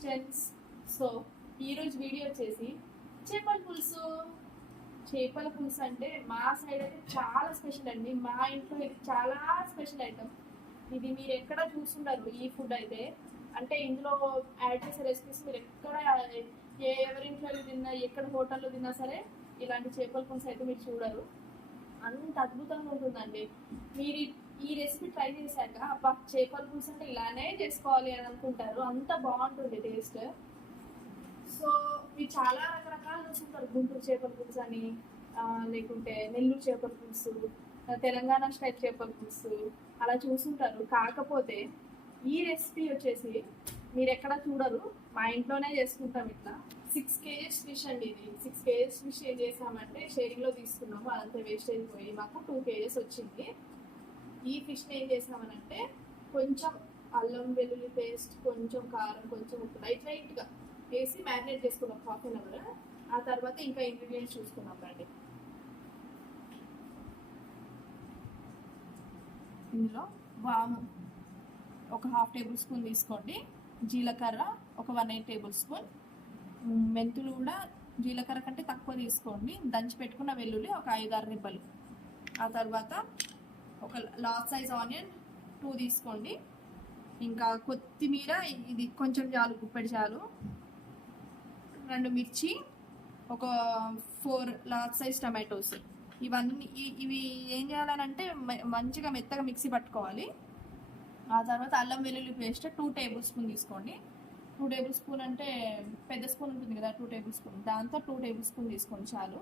Assistants. So ఈరోజు video వచ్చేసి చేపల పులుసు. చేపల పులుసు అంటే మా సైడ్ అయితే చాలా స్పెషల్ అండి. మా ఇంట్లో ఇది చాలా స్పెషల్ ఐటమ్. ఇది మీరు ఎక్కడ చూస్తుంటారు ఈ ఫుడ్ అయితే. అంటే ఇందులో యాడ్ చేసే రెసిపీస్ మీరు ఎక్కడ ఎవరింట్లో తిన్నా, ఎక్కడ హోటల్లో తిన్నా సరే ఇలాంటి చేపల పులుసు అయితే మీరు చూడరు. అంత అద్భుతంగా ఉంటుందండి. మీరు ఈ రెసిపీ ట్రై చేశాక అబ్బా చేపల పులుసు అంటే ఇలానే చేసుకోవాలి అని అనుకుంటారు. అంత బాగుంటుంది టేస్ట్. సో మీరు చాలా రకరకాలు చూస్తుంటారు. గుంటూరు చేపల పులుసు అని, లేకుంటే నెల్లూరు చేపల పులుసు, తెలంగాణ స్టైల్ చేపల పులుసు అలా చూస్తుంటారు. కాకపోతే ఈ రెసిపీ వచ్చేసి మీరు ఎక్కడ చూడరు, మా ఇంట్లోనే చేసుకుంటాం. ఇట్లా 6 kgs ఫిష్ అండి. ఇది 6 kgs ఫిష్ ఏం చేసామంటే షేరింగ్లో తీసుకున్నాము. అదంతా వేస్ట్ అయిపోయి మాకు 2 kgs వచ్చింది. ఈ ఫిష్ని ఏం చేసామనంటే కొంచెం అల్లం వెల్లుల్లి పేస్ట్, కొంచెం కారం, కొంచెం ఉప్పు లైట్గా వేసి మ్యారినేట్ చేసుకున్నాం 1/2 hour. ఆ తర్వాత ఇంకా ఇంగ్రీడియంట్స్ చూసుకున్నాం రండి. ఇందులో వాము ఒక 1/2 tablespoon తీసుకోండి. జీలకర్ర ఒక 1/8 tablespoon. మెంతులు కూడా జీలకర్ర కంటే తక్కువ తీసుకోండి. దంచి పెట్టుకున్న వెల్లుల్లి ఒక 5-6 రెబ్బలు. ఆ తర్వాత ఒక లార్జ్ సైజ్ ఆనియన్ 2 తీసుకోండి. ఇంకా కొత్తిమీర ఇది కొంచెం చాలు, గుప్పెడి చాలు. 2 మిర్చి, ఒక 4 లార్జ్ సైజ్ టమాటోస్. ఇవి ఏం చేయాలనంటే మంచిగా మెత్తగా మిక్సీ పట్టుకోవాలి. ఆ తర్వాత అల్లం వెల్లుల్లి పేస్ట్ 2 tablespoon తీసుకోండి. 2 tablespoon అంటే పెద్ద స్పూన్ ఉంటుంది కదా, 2 tablespoon, దాంతో 2 tablespoon తీసుకోండి చాలు.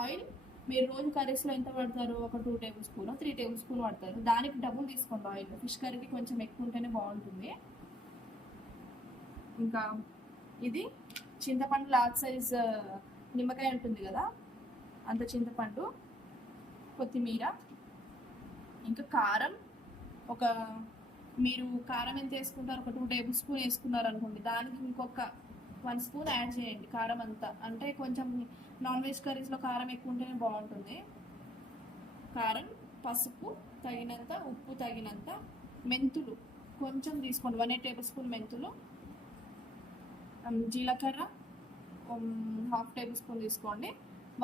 ఆయిల్ మీరు రోజు కర్రీస్లో ఎంత పడతారు, ఒక 2 tablespoon 3 tablespoon పడతారు. దానికి డబుల్ తీసుకోండి ఆయిల్. ఫిష్ కర్రీకి కొంచెం ఎక్కువ ఉంటేనే బాగుంటుంది. ఇంకా ఇది చింతపండు లార్జ్ సైజ్ నిమ్మకాయ ఉంటుంది కదా, అంత చింతపండు, కొత్తిమీర, ఇంకా కారం. మీరు కారం ఎంత వేసుకుంటారు, ఒక 2 tablespoon వేసుకున్నారు అనుకోండి, దానికి ఇంకొక 1 spoon యాడ్ చేయండి కారం అంతా. అంటే కొంచెం నాన్ వెజ్ కర్రీస్లో కారం ఎక్కువ ఉంటేనే బాగుంటుంది. కారం, పసుపు తగినంత, ఉప్పు తగినంత, మెంతులు కొంచెం తీసుకోండి, 1/8 tablespoon మెంతులు, జీలకర్ర 1/2 tablespoon తీసుకోండి.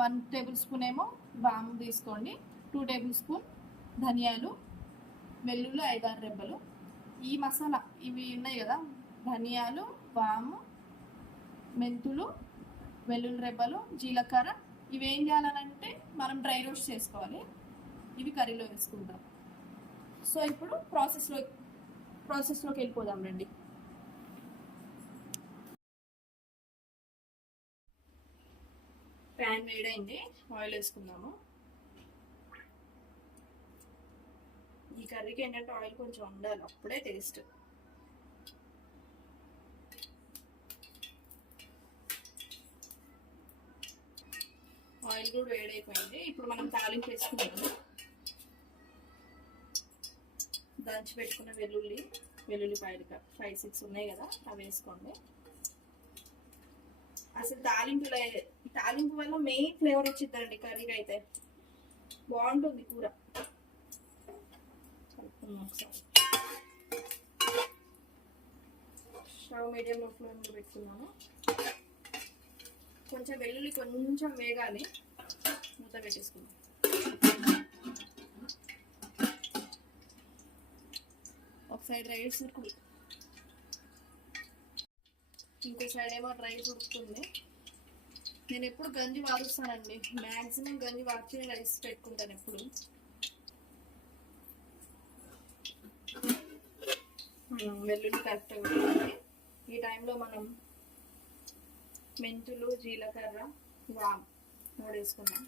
1 tablespoon ఏమో వాము తీసుకోండి. 2 tablespoon ధనియాలు, వెల్లుల్లి 5-6 రెబ్బలు. ఈ మసాలా ఇవి ఉన్నాయి కదా, ధనియాలు, వాము, మెంతులు, వెల్లుల్లి రెబ్బలు, జీలకర్ర, ఇవి ఏం చేయాలనంటే మనం డ్రై రోస్ట్ చేసుకోవాలి. ఇవి కర్రీలో వేసుకుంటాం. సో ఇప్పుడు ప్రాసెస్లోకి వెళ్ళిపోదాం రండి. ప్యాన్ వేడైంది, ఆయిల్ వేసుకుందాము. ఈ కర్రీకి ఏంటంటే ఆయిల్ కొంచెం ఉండాలి, అప్పుడే టేస్ట్. ఆయిల్ కూడా వేడైపోయింది. ఇప్పుడు మనం తాలింపు వేసుకున్నాము. దంచి పెట్టుకున్న వెల్లుల్లిపాయలు 5-6 ఉన్నాయి కదా, అవి వేసుకోండి. అసలు తాలింపు వల్ల మెయిన్ ఫ్లేవర్ వచ్చిందండి కర్రీకి అయితే. బాగుంటుంది కూర. ఒకసారి స్టవ్ మీడియం ఫ్లేమ్లో పెట్టుకున్నాను. కొంచెం వెల్లుల్లి కొంచెం వేగాలి, మూత పెట్టేసుకుందాం. ఒక సైడ్ రైస్ ఉడుకుతుంది, ఇంకో సైడ్ ఏమో రైస్ ఉడుకుతుంది. నేను ఎప్పుడు గంజి వాడుస్తానండి, మ్యాక్సిమం గంజి వాడితే రైస్ పెట్టుకుంటాను ఎప్పుడు. వెల్లుల్లి కరెక్ట్గా ఉంటుంది. ఈ టైంలో మనం మెంతులు, జీలకర్ర, వామ్ వేసుకున్నాం.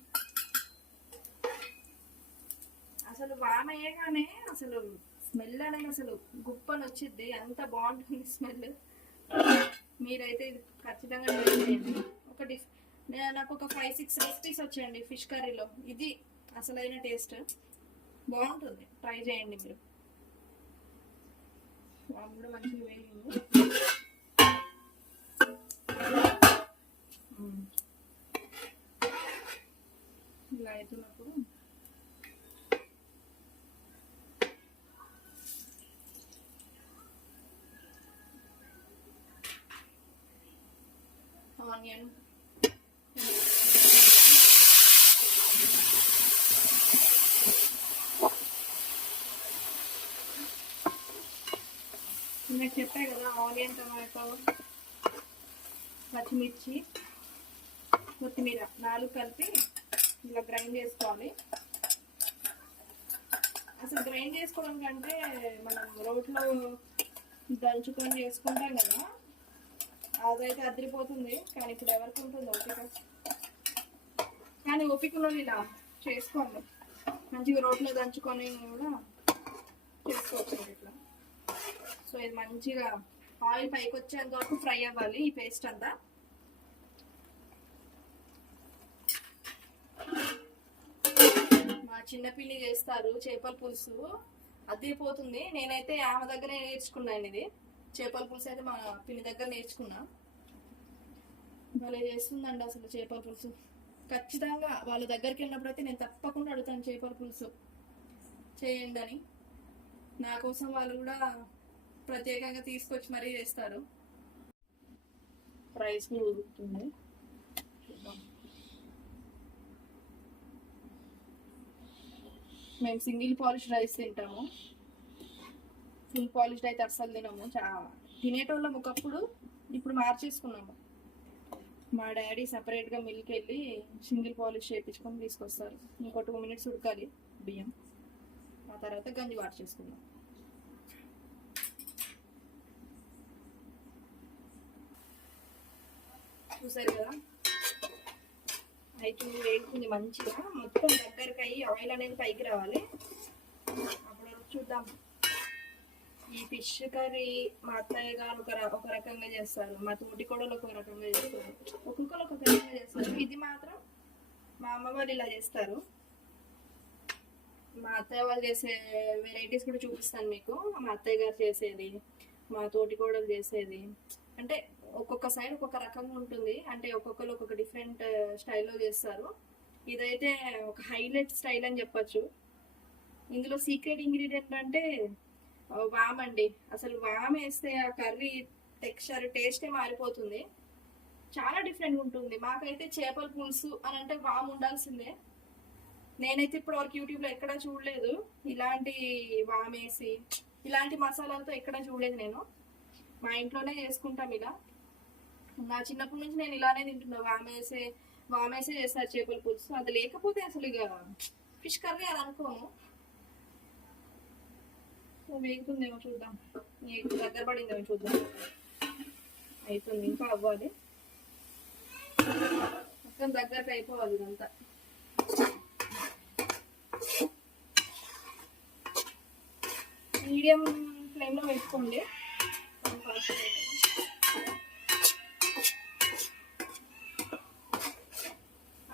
అసలు వామ్ వేయగానే అసలు స్మెల్ అనేది అసలు గుప్పని వచ్చింది, అంత బాగుంటుంది స్మెల్. మీరైతే ఇది ఖచ్చితంగా ట్రై చేయండి. నాకు ఒక 5-6 రెసిపీస్ వచ్చాయండి ఫిష్ కర్రీలో. ఇది అసలైన టేస్ట్, బాగుంటుంది, ట్రై చేయండి మీరు. వామ్ కూడా మంచిగా వేగింది. ఇలా అవుతున్నప్పుడు ఆనియన్, నేను చెప్పా కదా ఆనియన్, టమాటో, పచ్చిమిర్చి, కొత్తిమీర 4 కలిపి ఇలా గ్రైండ్ చేసుకోవాలి. అసలు గ్రైండ్ చేసుకోవడం కంటే మనం రోట్లో దంచుకొని చేసుకుంటాం కదా, అదైతే అదిరిపోతుంది. కానీ ఇప్పుడు ఎవరికి ఉంటుంది ఓపిక? కానీ ఓపికలో ఇలా చేసుకోండి, మంచిగా రోట్లో దంచుకొని కూడా చేసుకోవచ్చు ఇట్లా. సో ఇది మంచిగా ఆయిల్ పైకి వచ్చేంత వరకు ఫ్రై అవ్వాలి ఈ పేస్ట్ అంతా. మా చిన్న పిల్లి చేస్తారు చేపల పులుసు, అదిరిపోతుంది. నేనైతే ఆమె దగ్గరే నేర్చుకున్నాను ఇది. చేపల పులుసు అయితే మా పిల్లి దగ్గర నేర్చుకున్నా. భలే చేస్తుందండి అసలు చేపల పులుసు. ఖచ్చితంగా వాళ్ళ దగ్గరికి వెళ్ళినప్పుడు అయితే నేను తప్పకుండా అడుగుతాను చేపల పులుసు చేయండి అని. నా కోసం వాళ్ళు కూడా ప్రత్యేకంగా తీసుకొచ్చి మరీ చేస్తారు. రైస్ కూడా ఉడుకుతుంది. మేము సింగిల్ పాలిష్ రైస్ తింటాము, ఫుల్ పాలిష్డ్ అయితే అస్సలు తినము. తినేటోళ్ళం ఒకప్పుడు, ఇప్పుడు మార్చేసుకున్నాము. మా డాడీ సపరేట్గా మిల్క్ వెళ్ళి సింగిల్ పాలిష్ చేయించుకొని తీసుకొస్తారు. ఇంకో 2 minutes ఉడకాలి బియ్యం, ఆ తర్వాత గంజి వాట్ చేసుకున్నాం. చూసారు కదా అయితే వేడుకుంది మంచిగా, మొత్తం దగ్గరికి అయ్యి ఆయిల్ అనేది పైకి రావాలి. అప్పుడు చూద్దాం. ఈ ఫిష్ కర్రీ మా అత్తయ్య గారు ఒక రకంగా చేస్తారు, మా తోటి కూడా ఒక రకంగా చేస్తారు, ఒక్కొక్కరు ఒక రకంగా చేస్తారు. ఇది మాత్రం మా అమ్మ వాళ్ళు ఇలా చేస్తారు. మా అత్తయ్య వాళ్ళు చేసే వెరైటీస్ కూడా చూపిస్తాను మీకు. మా అత్తయ్య గారు చేసేది, మా తోటి కోడలు చేసేది, అంటే ఒక్కొక్క సైడ్ ఒక్కొక్క రకంగా ఉంటుంది. అంటే ఒక్కొక్కరు ఒక్కొక్క డిఫరెంట్ స్టైల్లో చేస్తారు. ఇదైతే ఒక హైలైట్ స్టైల్ అని చెప్పచ్చు. ఇందులో సీక్రెట్ ఇంగ్రీడియంట్ అంటే వామ్ అండి. అసలు వామ్ వేస్తే ఆ కర్రీ టెక్స్చర్ టేస్టే మారిపోతుంది, చాలా డిఫరెంట్ ఉంటుంది. మాకైతే చేపల పులుసు అని అంటే వామ్ ఉండాల్సిందే. నేనైతే ఇప్పటి వరకు యూట్యూబ్లో ఎక్కడా చూడలేదు ఇలాంటి వామ్ వేసి, ఇలాంటి మసాలాలతో ఎక్కడా చూడలేదు నేను. మా ఇంట్లోనే చేసుకుంటాం ఇలా. నా చిన్నప్పటి నుంచి నేను ఇలానే తింటున్నా, వామేసే చేస్తారు చేపల పులుసు. అది లేకపోతే అసలు ఇక ఫిష్ కర్రీ అని అనుకోను. వేగుతుందేమో చూద్దాం, దగ్గర పడిందేమో చూద్దాం. అవుతుంది, ఇంకా అవ్వాలి, మొత్తం దగ్గరకు అయిపోవాలి ఇదంతా. మీడియం ఫ్లేమ్లో వేసుకోండి.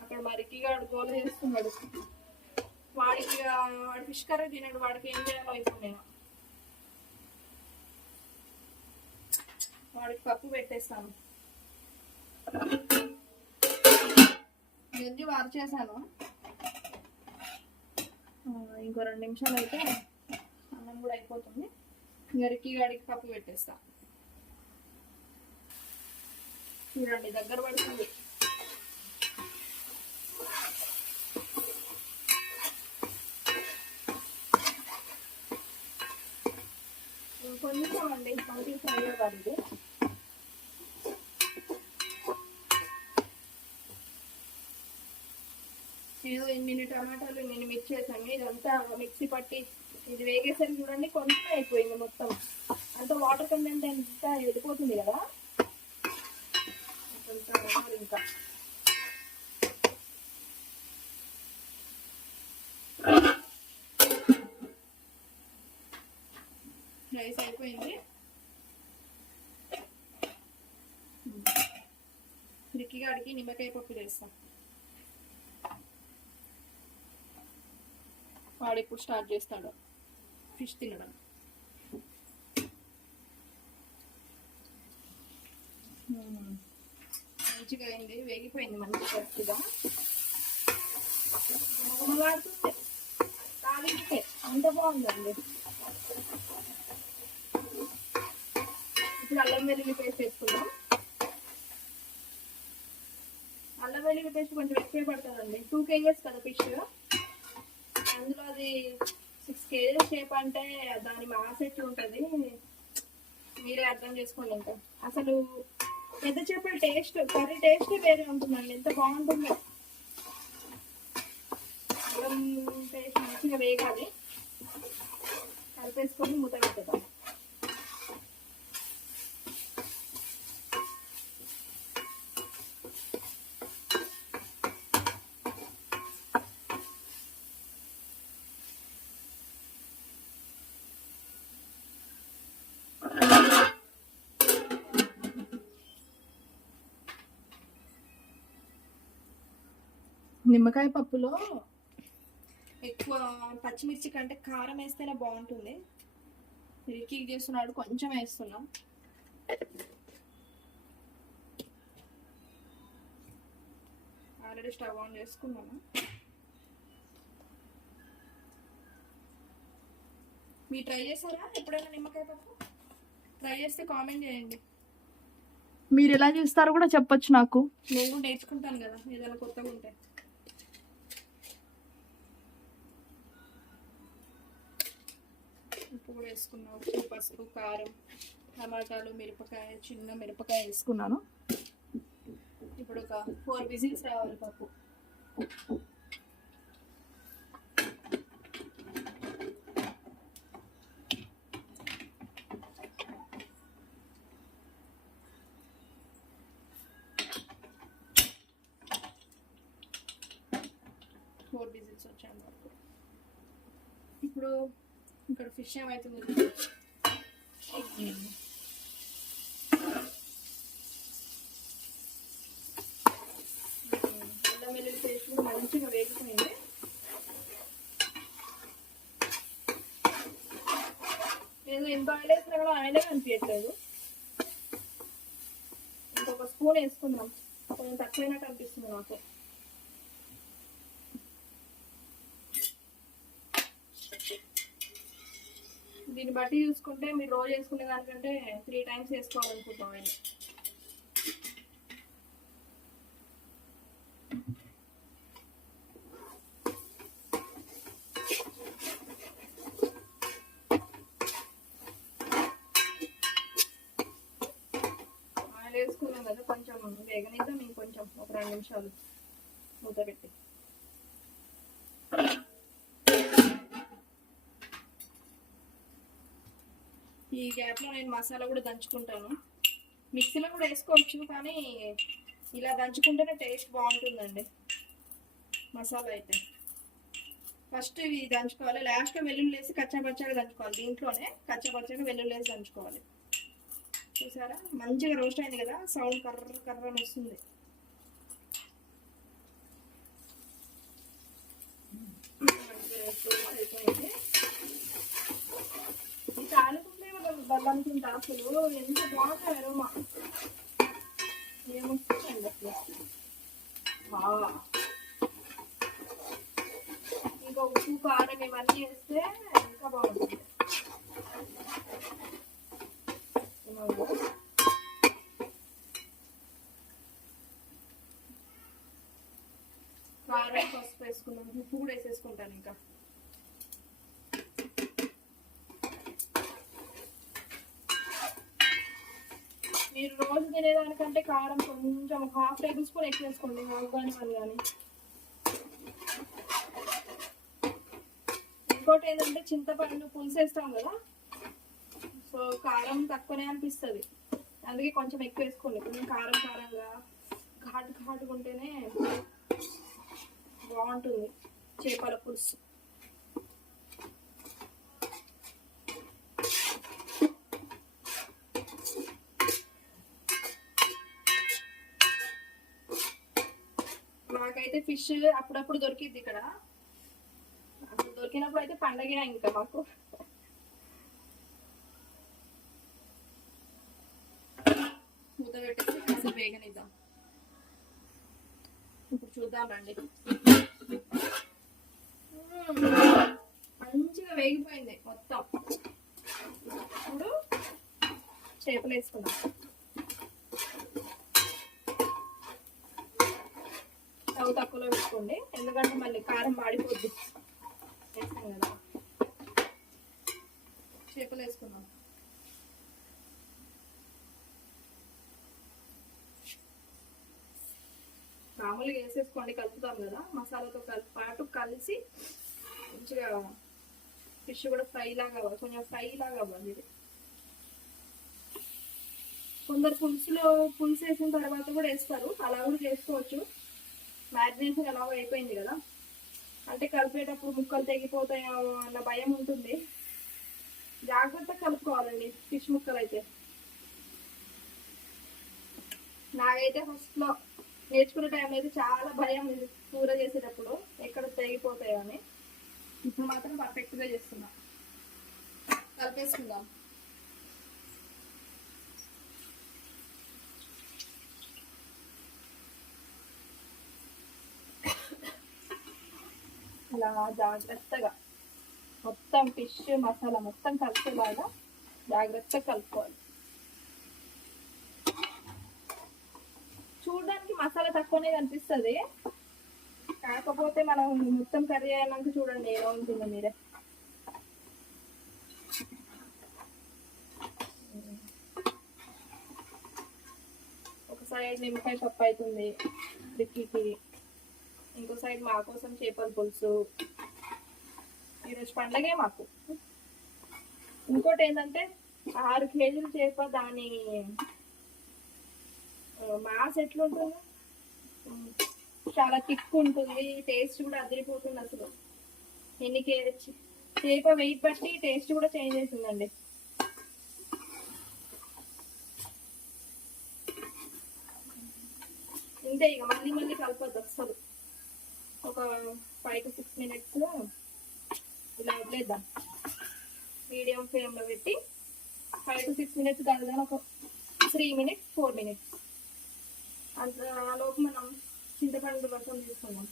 అక్కడ మరికి గోలు చేస్తున్నాడు, వాడి ఫిష్ కర్రీ తినడు, వాడికి ఏం చేయాలో ఇప్పుడు నేను వాడికి పప్పు పెట్టేస్తాను. గంజి వారు చేశాను, ఇంకో 2 నిమిషాలు అయితే అన్నం కూడా అయిపోతుంది. గరికి గాడికి పప్పు పెట్టేస్తా. చూడండి దగ్గర పడుతుంది. కొంచెం అండి మంచిగా ఫ్రై అవ్వాలి. ఏదో 8 టమాటాలు నేను మిక్స్ చేశాను. ఇదంతా మిక్సీ పట్టి ఇది వేగేసరికి చూడండి కొంచెం అయిపోయింది మొత్తం. అంత వాటర్ కంటెంట్ అంతా వెళ్ళిపోతుంది కదా, ఇంకా రైస్ అయిపోయింది. రిక్కిగాడికి నిమ్మకాయ పప్పు చేస్తాం. వాడు ఇప్పుడు స్టార్ట్ చేస్తాడు ఫిష్ తినడం. మంచిగా అయింది, వేగిపోయింది మంచిగా కరెక్ట్గా. వాడుతుంటే కాలింటే అంత బాగుందండి. ఇప్పుడు అల్లం వెల్లుల్లి పేస్ట్ వేసుకుందాం. అల్లం వెల్లుల్లి పేస్ట్ కొంచెం ఎక్కువ పడుతుందండి. 2 kgs కదా ఫిష్, అందులో అది 6 kgs షేప్ అంటే దాని మాస్ ఎట్లా ఉంటుంది మీరే అర్థం చేసుకోండి. ఇంకా అసలు పెద్ద చేపల టేస్ట్, కర్రీ టేస్ట్ వేరే ఉంటుందండి, ఎంత బాగుంటుందో. అల్లం పేస్ట్ మంచిగా వేగాలి, కలిపేసుకొని మూత పెట్టుదాం. నిమ్మకాయ పప్పులో ఎక్కువ పచ్చిమిర్చి కంటే కారం వేస్తేనే బాగుంటుంది. రికీ చేస్తున్నాడు, కొంచెం వేస్తున్నాం. ఆల్రెడీ స్టవ్ ఆన్ చేసుకున్నాను. మీరు ట్రై చేశారా ఎప్పుడైనా నిమ్మకాయ పప్పు? ట్రై చేస్తే కామెంట్ చేయండి. మీరు ఎలా చేస్తారో కూడా చెప్పొచ్చు నాకు, నేను కూడా నేర్చుకుంటాను కదా ఏదైనా కొత్తగా ఉంటే. ఉప్పు కూడా వేసుకున్నాను, ఉప్పు, పసుపు, కారం, టమాటాలు, మిరపకాయ, చిన్న మిరపకాయ వేసుకున్నాను. ఇప్పుడు ఒక 4 విజిల్స్ రావాలి పప్పు. వచ్చాను వరకు. ఇప్పుడు ఇక్కడ ఫిష్ ఏమవుతుంది, అల్లం వెల్లుల్లి పేస్ట్ కూడా మంచిగా వేగిపోయింది. ఏదో ఎంత ఆయిల్ వేసినా కూడా ఆయిలే కనిపించట్లేదు. ఇంకొక స్పూన్ వేసుకుందాం, కొంచెం తక్కువైనట్టు అనిపిస్తుంది నాకు. దీన్ని బట్టి చూసుకుంటే మీరు రోజు వేసుకునే దానికంటే 3 times వేసుకోవాలనుకుంటాం ఆయిల్. ఆయిల్ వేసుకున్నాం కదా, కొంచెం వేగనిద్దాం. ఇంకొంచెం ఒక 2 నిమిషాలు మూత పెట్టి. ఈ గ్యాప్లో నేను మసాలా కూడా దంచుకుంటాను. మిక్సీలో కూడా వేసుకోవచ్చు, కానీ ఇలా దంచుకుంటేనే టేస్ట్ బాగుంటుందండి మసాలా అయితే. ఫస్ట్ ఇవి దంచుకోవాలి, లాస్ట్లో వెల్లుల్లి వేసి కచ్చాపచ్చాగా దంచుకోవాలి. దీంట్లోనే కచ్చాపచ్చాగా వెల్లుల్లి వేసి దంచుకోవాలి. చూసారా మంచిగా రోస్ట్ అయింది కదా, సౌండ్ కర్ర కర్ర అని వస్తుంది. అయిపోయింది. ఈ తాలింపు బల్లనుకుంటా అసలు ఎంత బాగుంటాయి అరోమా, ఏమొస్తుందండి అసలు. ఇంకా ఉప్పు, కారం ఇవన్నీ వేస్తే ఇంకా బాగుంటుంది. కారం, పసుపు వేసుకున్నాం, ఉప్పు కూడా వేసేసుకుంటాను. ఇంకా మీరు రోజు తినేదానికంటే కారం కొంచెం 1/2 టేబుల్ స్పూన్ ఎక్కువ వేసుకోండి, హాఫ్ కానీ 1 కానీ. ఇంకోటి ఏంటంటే చింతపండు పులుసు వేస్తాం కదా, సో కారం తక్కువనే అనిపిస్తుంది, అందుకే కొంచెం ఎక్కువ వేసుకోండి. కొంచెం కారం కారంగా ఘాటుగా ఉంటేనే బాగుంటుంది చేపల పులుసు. నాకైతే ఫిష్ అప్పుడప్పుడు దొరికిద్ది ఇక్కడ, అసలు దొరికినప్పుడు అయితే పండగే ఇంకా మాకు. మూత పెట్టేసి కాసేపు వేగనిద్దాం. ఇప్పుడు చూద్దాం రండి. మంచిగా వేగిపోయింది మొత్తం. ఇప్పుడు చేపలు వేసుకుందాం. స్టవ్ తక్కువలో పెట్టుకోండి, ఎందుకంటే మళ్ళీ కారం మాడిపోద్ది. వేస్తాం కదా, చేపలు వేసుకున్నాం. మామూలుగా వేసేసుకోండి, కలుపుతాం కదా మసాలాతో పాటు కలిసి మంచిగా ఫిష్ కూడా ఫ్రై లాగా కొంచెం ఫ్రై లాగా అవ్వాలి ఇది. కొందరు పులుసు వేసిన తర్వాత కూడా వేస్తారు, అలా కూడా చేసుకోవచ్చు. మ్యారినేషన్ ఎలాగో అయిపోయింది కదా, అంటే కలిపేటప్పుడు ముక్కలు తెగిపోతాయో అన్న భయం ఉంటుంది. జాగ్రత్తగా కలుపుకోవాలండి ఫిష్ ముక్కలు అయితే. నాకైతే ఫస్ట్లో నేర్చుకునే టైం అయితే చాలా భయం ఇది కూర చేసేటప్పుడు, ఎక్కడ తెగిపోతాయో అని. ఇప్పుడు మాత్రం పర్ఫెక్ట్గా చేస్తున్నా. కలిపేసుకుందాం. ఇలా జాగ్రత్తగా మొత్తం ఫిష్ మసాలా మొత్తం కలిసేలాగా జాగ్రత్తగా కలుపుకోవాలి. చూడడానికి మసాలా తక్కువనే కనిపిస్తుంది, కాకపోతే మనం మొత్తం కర్రీ అయినాక చూడండి ఎలా ఉంటుందో మీరే. ఒక సైడ్ నిమ్మకాయ పప్పు అవుతుంది రిక్కీకి, ఇంకో సైడ్ మా కోసం చేపల పులుసు. ఈరోజు పండగే మాకు. ఇంకోటి ఏంటంటే 6 కేజీలు చేప, దాని మాస్ ఎట్లుంటుంది, చాలా థిక్ ఉంటుంది, టేస్ట్ కూడా అదిరిపోతుంది అసలు. ఎన్ని కేజీ చేప వెయిట్ బట్టి టేస్ట్ కూడా చేంజ్ అవుతుందండి. ఇంతే, ఇక మళ్ళీ మళ్ళీ కలపద్దు అసలు. ఒక 5 to 6 minutes ఇలా వదిలేద్దాం, మీడియం ఫ్లేమ్లో పెట్టి 5 to 6 minutes కాదు, ఒక 3 minutes 4 minutes. అంతలోపు మనం చింతపండు రసం తీసుకున్నాం.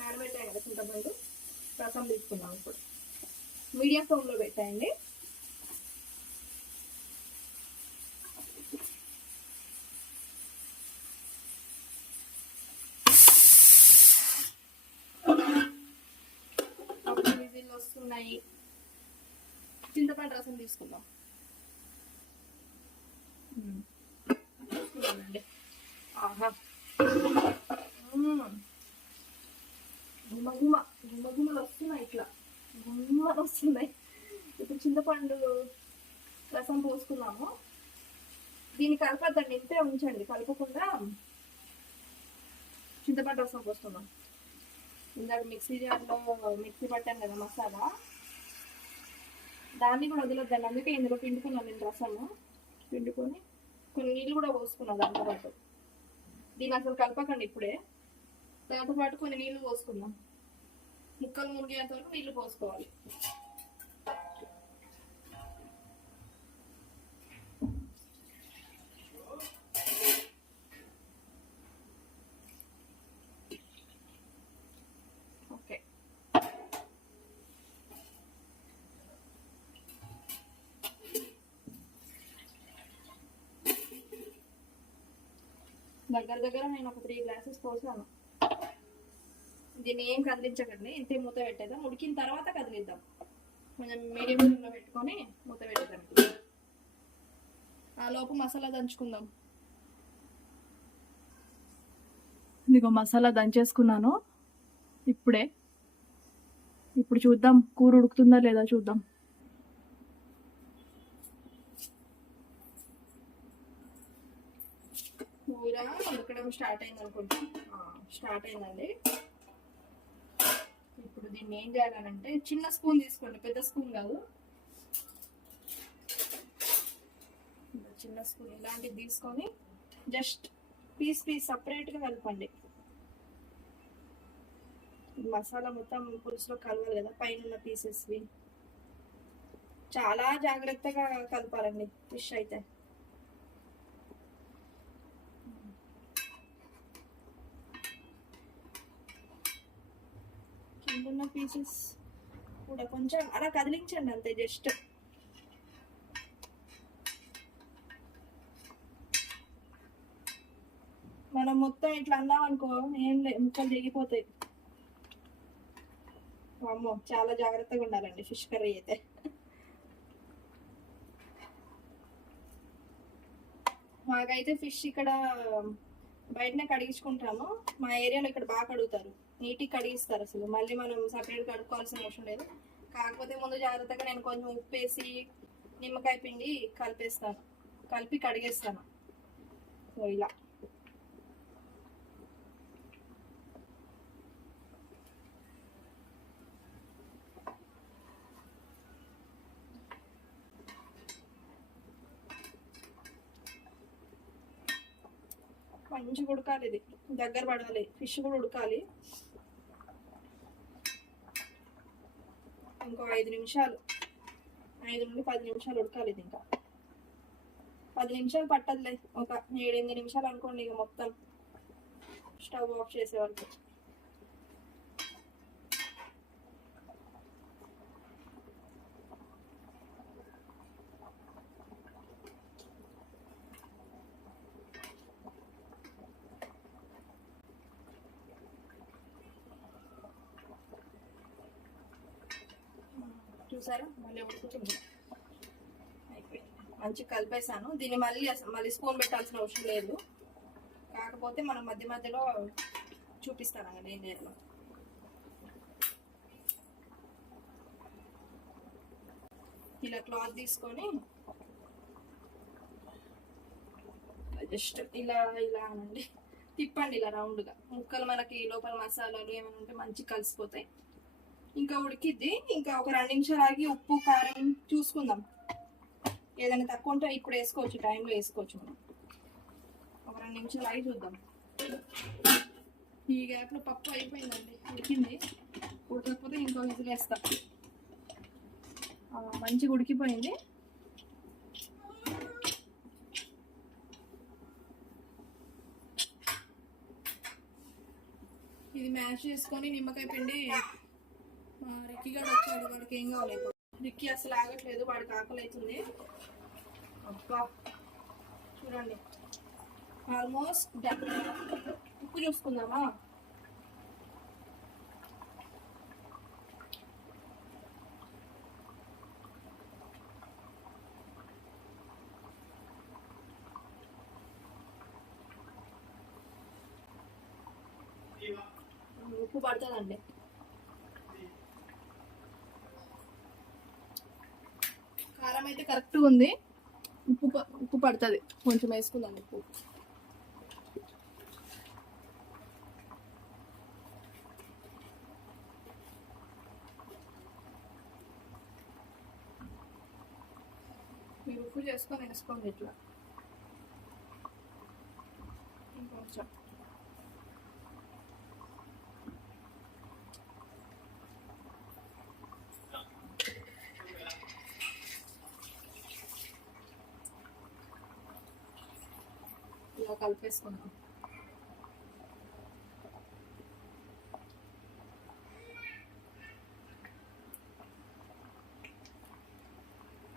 నానబెట్టాం కదా చింతపండు రసం తీసుకున్నాం. ఇప్పుడు మీడియం ఫ్లేమ్లో పెట్టండి. వస్తున్నాయి. చింతపండు రసం తీసుకుందాం. తీసుకున్నానండి. ఆహా, గుమ్మగుమ్మలు వస్తున్నాయి, ఇట్లా గుమ్మలు వస్తున్నాయి. ఇప్పుడు చింతపండు రసం పోసుకున్నాము. దీన్ని కలపద్దండి, ఇంతే ఉంచండి, కలపకుండా చింతపండు రసం పోసుకున్నాం. ఇందాక మిక్సీ జార్లో మిక్సీ పట్టాను కదా మసాలా, దాన్ని కూడా వదిలేద్దాను. అందుకే ఇందులో పిండుకున్నాను నేను రసము. పిండుకొని కొన్ని నీళ్ళు కూడా పోసుకున్నాను దాంతోపాటు. దీన్ని అసలు కలపకండి ఇప్పుడే, దాంతోపాటు కొన్ని నీళ్ళు పోసుకుందాం. ముక్కలు మునిగేంత వరకు నీళ్ళు పోసుకోవాలి. దగ్గర నేను ఒక 3 glasses పోసాను. దీన్ని ఏం కదిలించకండి, ఇంతే మూత పెట్టేద్దాం. ఉడికిన తర్వాత కదిలిద్దాం, కొంచెం మీడియం ఫ్లేమ్లో పెట్టుకొని మూత పెట్టేద్దాం. ఆ లోపు మసాలా దంచుకుందాం. ఇదిగో మసాలా దంచేసుకున్నాను ఇప్పుడే. ఇప్పుడు చూద్దాం కూర ఉడుకుతుందా లేదా చూద్దాం. కూర ఉడకడం స్టార్ట్ అయింది అనుకుంటా. స్టార్ట్ అయిందండి. ఇప్పుడు దీన్ని ఏం చేయాలనంటే, చిన్న స్పూన్ తీసుకోండి, పెద్ద స్పూన్ కాదు, చిన్న స్పూన్ ఇలాంటిది తీసుకొని జస్ట్ పీస్ సపరేట్గా కలపండి. మసాలా మొత్తం పులుసులో కలవాలి కదా, పైన ఉన్న పీసెస్వి. చాలా జాగ్రత్తగా కలపాలండి ఫిష్ అయితే. కింద పీసెస్ కూడా కొంచెం అలా కదిలించండి అంతే, జస్ట్. మనం మొత్తం ఇట్లా అన్నాం అనుకో ఏం లే ముక్కలు తెగిపోతాయి. అమ్మో చాలా జాగ్రత్తగా ఉండాలండి ఫిష్ కర్రీ అయితే. మాకైతే ఫిష్ ఇక్కడ బయటనే కడిగించుకుంటాము. మా ఏరియాలో ఇక్కడ బాగా కడుగుతారు, నీట్గా కడిగిస్తారు. అసలు మళ్ళీ మనం సపరేట్ కడుక్కోవాల్సిన అవసరం లేదు. కాకపోతే ముందు జాగ్రత్తగా నేను కొంచెం ఉప్పు వేసి నిమ్మకాయ పిండి కలిపేస్తాను, కలిపి కడిగేస్తాను. సో ఇలా మంచిగా ఉడకాలి, ఇది దగ్గర పడాలి, ఫిష్ కూడా ఉడకాలి. ఇంకో 5 నిమిషాలు, 5 నుండి 10 నిమిషాలు ఉడకాలి ఇది. ఇంకా 10 నిమిషాలు పట్టదులే, ఒక 7-8 నిమిషాలు అనుకోండి. ఇక మొత్తం స్టవ్ ఆఫ్ చేసే వరకు. చూసారా మళ్ళీ ఉడుకుతుంది, అయిపోయింది. మంచిగా కలిపేసాను. దీన్ని మళ్ళీ స్పూన్ పెట్టాల్సిన అవసరం లేదు. కాకపోతే మనం మధ్య మధ్యలో చూపిస్తాను కదా ఏం చేయాలో. ఇలా క్లాత్ తీసుకొని జస్ట్ ఇలా ఇలా అనండి, తిప్పండి ఇలా రౌండ్గా. ముక్కలు మనకి లోపల మసాలాలు ఏమైనా ఉంటే మంచిగా కలిసిపోతాయి. ఇంకా ఉడికిద్ది. ఇంకా ఒక 2 నిమిషాలు ఆగి ఉప్పు కారం చూసుకుందాం. ఏదైనా తక్కువ ఉంటే ఇప్పుడు వేసుకోవచ్చు, టైంలో వేసుకోవచ్చు. మనం ఒక 2 నిమిషాలు ఆగి చూద్దాం. ఈ గ్యాప్లో పప్పు అయిపోయిందండి, ఉడికింది. ఉడకపోతే ఇంకో విజిల్ వేస్తా. మంచిగా ఉడికిపోయింది. ఇది మ్యాష్ చేసుకొని నిమ్మకాయ పిండి. రిక్కీ గారు వచ్చాడు, వాడికి ఏం కావాలి. రిక్కీ అసలు ఆగట్లేదు, వాడికి ఆకలి అవుతుంది. అబ్బా చూడండి ఆల్మోస్ట్ డన్. ఉప్పు చూసుకుందామా? ఉప్పు పడుతుందండి. కారం అయితే కరెక్ట్గా ఉంది. ఉప్పు పడుతుంది, కొంచెం వేసుకుందాం ఉప్పు. మీరు ఉప్పు చేసుకొని వేసుకోండి ఇట్లా ఇంకొంచెం. ఇలా కలిపేసుకున్నాం.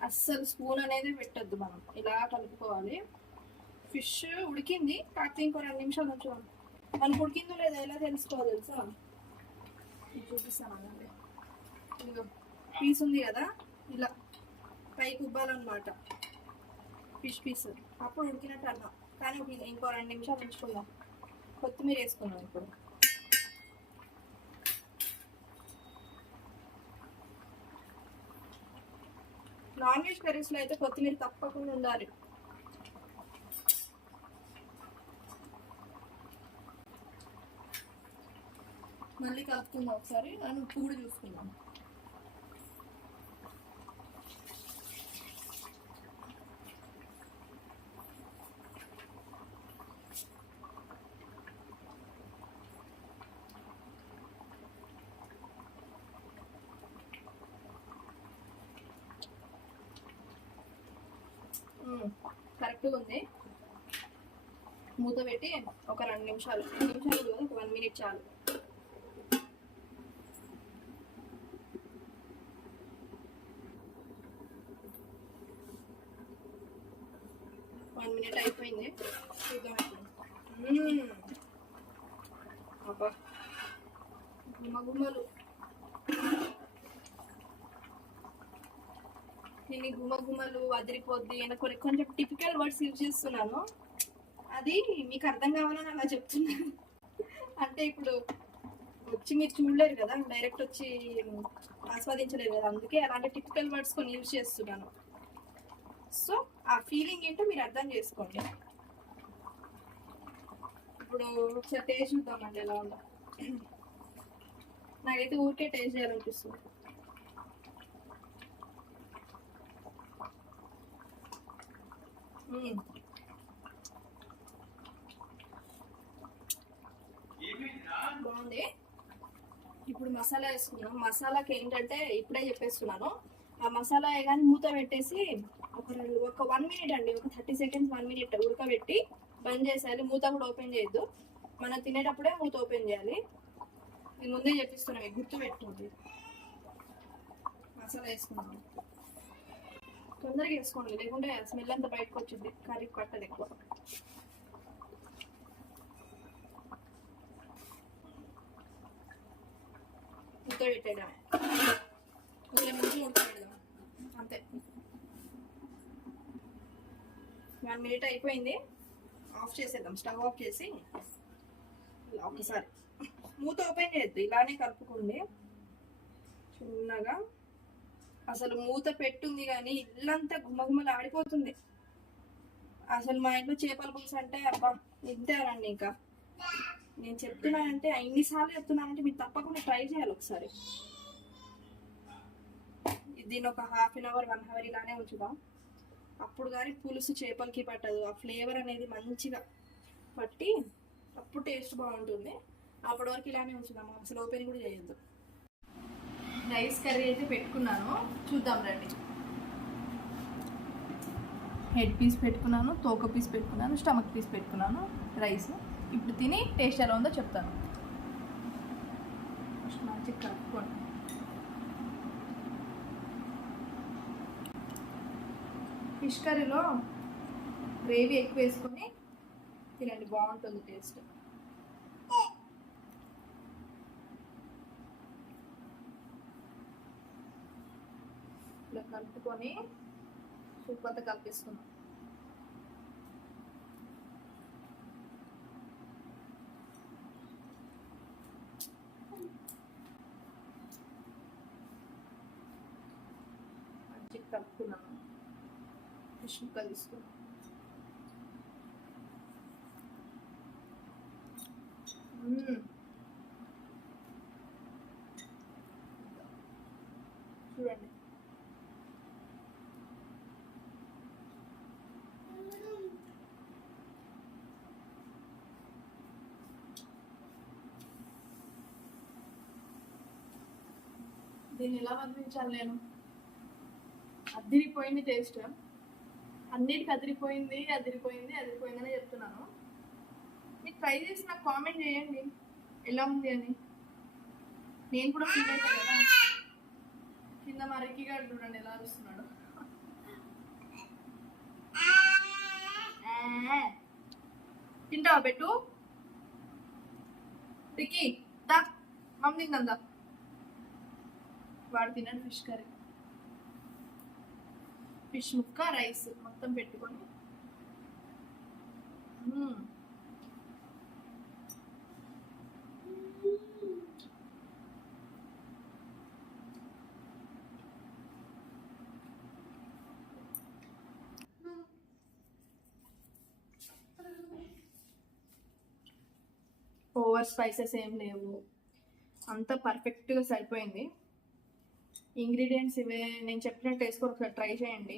అస్సలు స్పూన్ అనేది పెట్టద్దు, మనం ఇలా కలుపుకోవాలి. ఫిష్ ఉడికింది, కాకపోతే ఇంకో 2 నిమిషాలు ఉంచాలి. మనకు ఉడికిందో లేదా ఎలా తెలుసుకోవాలి తెలుసా? ఇది చూపిస్తాను అదండి. ఇదిగో పీస్ ఉంది కదా, ఇలా పైకి ఉబ్బాలన్నమాట ఫిష్ పీస్. అప్పుడు ఉడికినట్టు అన్నాం. కానీ ఇంకో 2 నిమిషాలు ఉంచుకుందాం. కొత్తిమీర వేసుకుందాం ఇప్పుడు. నాన్ వెజ్ కర్రీస్లో అయితే కొత్తిమీర తప్పకుండా ఉండాలి. మళ్ళీ కలుపుకుందాం ఒకసారి, అని ఉప్పు కూడా చూసుకుందాం. కరెక్ట్గా ఉంది. మూత పెట్టి ఒక 2 నిమిషాలు, 2 నిమిషాలు కదా, ఒక 1 మినిట్ చాలు. వన్ మినిట్ అయిపోయింది, చూద్దాం. గుమగుమలు. నేను గుమగుమలు అదిరిపోద్ది అని కొంచెం టిపికల్ వర్డ్స్ యూజ్ చేస్తున్నాను. అది మీకు అర్థం కావాలని అలా చెప్తున్నాను. అంటే ఇప్పుడు వచ్చి మీరు చూడలేరు కదా, డైరెక్ట్ వచ్చి ఆస్వాదించలేరు కదా, అందుకే అలాంటి టిపికల్ వర్డ్స్ కొన్ని యూజ్ చేస్తున్నాను. సో ఆ ఫీలింగ్ ఏంటో మీరు అర్థం చేసుకోండి. ఇప్పుడు ఒకసారి టేస్ట్ చూద్దామండి ఎలా ఉందో. నాకైతే ఊరికే టేస్ట్ చేయాలనిపిస్తుంది. బాగుంది. ఇప్పుడు మసాలా వేసుకున్నాం. మసాలాకి ఏంటంటే ఇప్పుడే చెప్పేస్తున్నాను, ఆ మసాలా కానీ మూత పెట్టేసి ఒక 1 మినిట్ అండి, ఒక 30 సెకండ్స్ 1 మినిట్ ఉడకబెట్టి బంద్ చేసేయాలి. మూత కూడా ఓపెన్ చేయొద్దు, మనం తినేటప్పుడే మూత ఓపెన్ చేయాలి. నేను ముందే చెప్పిస్తున్నాను, గుర్తు పెట్టుకోండి. మసాలా వేసుకున్నాను, తొందరగా వేసుకోండి, లేకుంటే స్మెల్ అంతా బయటకు వచ్చింది, కర్రీ పట్టదు ఎక్కువ. ఉడకబెట్టేయడమే, కొంచెం మంచిగా ఉడకబెడదాం అంతే. 1 మినిట్ అయిపోయింది, ఆఫ్ చేసేద్దాం. స్టవ్ ఆఫ్ చేసి ఒకసారి మూత ఓపెన్ చేయొద్దు, ఇలానే కలుపుకోండి చిన్నగా. అసలు మూత పెట్టుంది కానీ ఇల్లంతా గుమగుమలు ఆడిపోతుంది. అసలు మా ఇంట్లో చేపల పులుసు అంటే అబ్బా ఇంతేనండి. ఇంకా నేను చెప్తున్నానంటే, ఎన్నిసార్లు చెప్తున్నానంటే మీరు తప్పకుండా ట్రై చేయాలి ఒకసారి. దీన్ని ఒక ½ అవర్ 1 అవర్ ఇలానే ఉంచుదాం. అప్పుడు కానీ పులుసు చేపలకి పట్టదు, ఆ ఫ్లేవర్ అనేది మంచిగా పట్టి అప్పుడు టేస్ట్ బాగుంటుంది. అప్పటి వరకు ఇలానే ఉంచుదాము, అసలు ఓపెన్ కూడా చేయొద్దు. రైస్ కర్రీ అయితే పెట్టుకున్నాను, చూద్దాం రండి. హెడ్ పీస్ పెట్టుకున్నాను, తోక పీస్ పెట్టుకున్నాను, స్టమక్ పీస్ పెట్టుకున్నాను. రైస్ ఇప్పుడు తిని టేస్ట్ ఎలా ఉందో చెప్తాను. ఫస్ట్ మంచిగా కలుపుకోండి. ఫిష్ కర్రీలో గ్రేవీ ఎక్కువ వేసుకొని తినండి, బాగుంటుంది టేస్ట్. ఇలా కలుపుకొని సూప్ అంతా కలిపేసుకున్నాం. మంచిగా కలుపుకున్నాను. ఫిష్ ముక్కలు తీసుకున్నాం. చూడండి, దీన్ని ఎలా వర్ణించాలి నేను, అదిరిపోయింది టేస్ట్. అన్నిటికి అదిరిపోయింది అదిరిపోయింది అదిరిపోయిందని చెప్తున్నాను. మీరు ట్రై చేసి నాకు కామెంట్ చేయండి ఎలా ఉంది అని. నేను కూడా ఫీల్ అవుతాను కదా. కింద మా రిక్కి గారు చూడండి ఎలా చూస్తున్నాడు. తింటావా పెట్టు రిక్కి, దా మమ్మీ తిందా. వాడు తిన్నాడు ఫిష్ కర్రీ, ఫిష్ ముక్క రైస్ మొత్తం పెట్టుకొని. ఓవర్ స్పైసెస్ ఏం లేవు, అంతా పర్ఫెక్ట్గా సరిపోయింది. ఇంగ్రీడియంట్స్ ఇవే, నేను చెప్పినట్టు వేసుకొని ఒకసారి ట్రై చేయండి.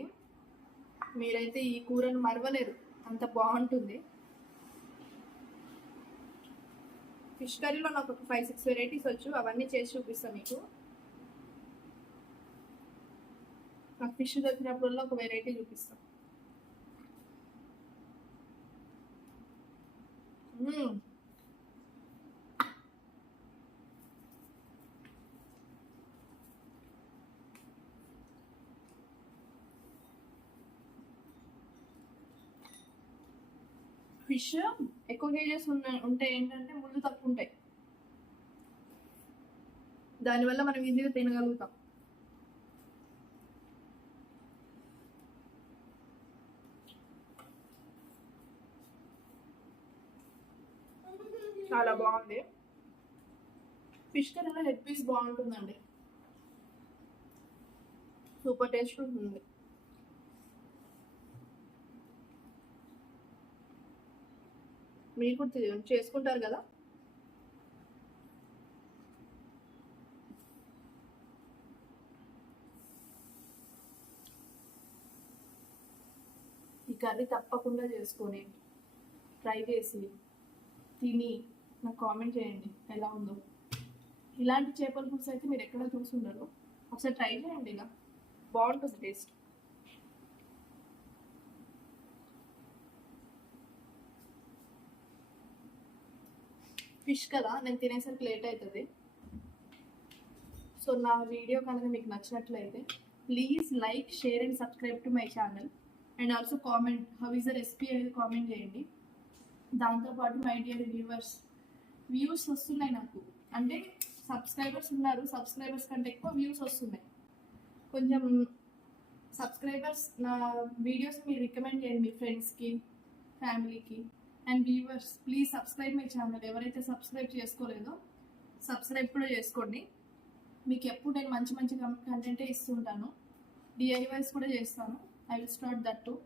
మీరైతే ఈ కూరను మరవలేరు, అంత బాగుంటుంది. ఫిష్ కర్రీలో నాకు ఒక 5-6 వెరైటీస్ వచ్చు, అవన్నీ చేసి చూపిస్తాను మీకు. నాకు ఫిష్ దొరికినప్పుడల్లా ఒక వెరైటీ చూపిస్తాను. ఫిష్ ఎక్కువ కేజెస్ ఉంటే ఏంటంటే ముళ్ళు తక్కువ ఉంటాయి. దానివల్ల మనం ఈజీగా తినగలుగుతాం. చాలా బాగుంది. ఫిష్ కర్రీలో హెడ్ పీస్ బాగుంటుందండి, సూపర్ టేస్ట్ ఉంటుంది. మీరు కూడా చేసుకుంటారు కదా. ఈ కర్రీ తప్పకుండా చేసుకొని ట్రై చేసి తిని నాకు కామెంట్ చేయండి ఎలా ఉందో. ఇలాంటి చేపల పులుసు అయితే మీరు ఎక్కడ చూసుండరు, ఒకసారి ట్రై చేయండి, ఇలా బాగుంటుంది టేస్ట్. ఫిష్ కదా, నేను తినేసరికి లేట్ అవుతుంది. సో నా వీడియో కనుక మీకు నచ్చినట్లయితే please like, share and subscribe to my channel and also comment how is the recipe అనేది కామెంట్ చేయండి. దాంతోపాటు మై డియర్ వ్యూస్ వస్తున్నాయి నాకు, అంటే సబ్స్క్రైబర్స్ ఉన్నారు, సబ్స్క్రైబర్స్ కంటే ఎక్కువ వ్యూస్ వస్తున్నాయి. కొంచెం సబ్స్క్రైబర్స్ నా వీడియోస్ మీరు రికమెండ్ చేయండి మీ ఫ్రెండ్స్కి, ఫ్యామిలీకి. And viewers please subscribe my channel. ఎవరైతే సబ్స్క్రైబ్ చేసుకోలేదో సబ్స్క్రైబ్ కూడా చేసుకోండి. మీకు ఎప్పుడు నేను మంచి మంచి కంటెంటే ఇస్తుంటాను, DIYs కూడా చేస్తాను. I will start that too.